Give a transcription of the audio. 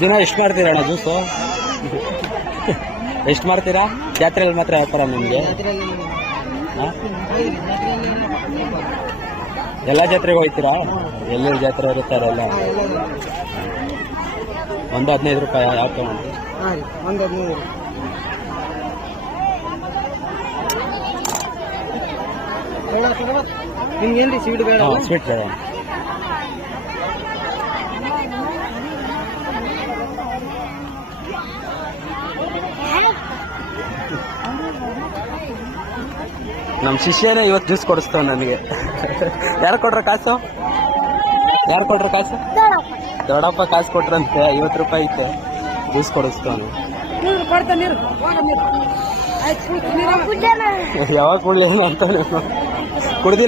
ದಿನ ಎಷ್ಟು ಮಾಡ್ತೀರಾ ಅಣ್ಣ ಜ್ಯೂಸು? ಎಷ್ಟು ಮಾಡ್ತೀರಾ? ಜಾತ್ರೆಯಲ್ಲಿ ಮಾತ್ರ ವ್ಯಾಪಾರ ನಿಮಗೆ? ಎಲ್ಲ ಜಾತ್ರೆಗೆ ಹೋಗ್ತೀರಾ? ಎಲ್ಲೆಲ್ಲಿ ಜಾತ್ರೆ ಇರುತ್ತಾರೆ ಎಲ್ಲ? ಒಂದು 15 ರೂಪಾಯಿ ಯಾವ ತಗೊಂಡು? ಒಂದು 15. ನಿಮ್ಗೇನ್ರಿ ಸ್ವೀಟ್ ಬೇಡ? ಸ್ವೀಟ್ ಬೇಡ. ನಮ್ಮ ಶಿಷ್ಯನೇ ಇವತ್ತು ಜ್ಯೂಸ್ ಕೊಡಿಸ್ತಾವ ನನಗೆ. ಯಾರು ಕೊಟ್ರ ಕಾಸು? ಯಾರು ಕೊಟ್ರ ಕಾಸು? ದೊಡ್ಡಪ್ಪ ಕಾಸು ಕೊಟ್ರಂತೆ 50 ರೂಪಾಯಿ ಇತ್ತು. ಜ್ಯೂಸ್ ಕೊಡಿಸ್ತಾವನು. ಯಾವಾಗ ಕುಡ್ಲೇನು ಅಂತ ಕುಡ್ದಿಲ್ಲ.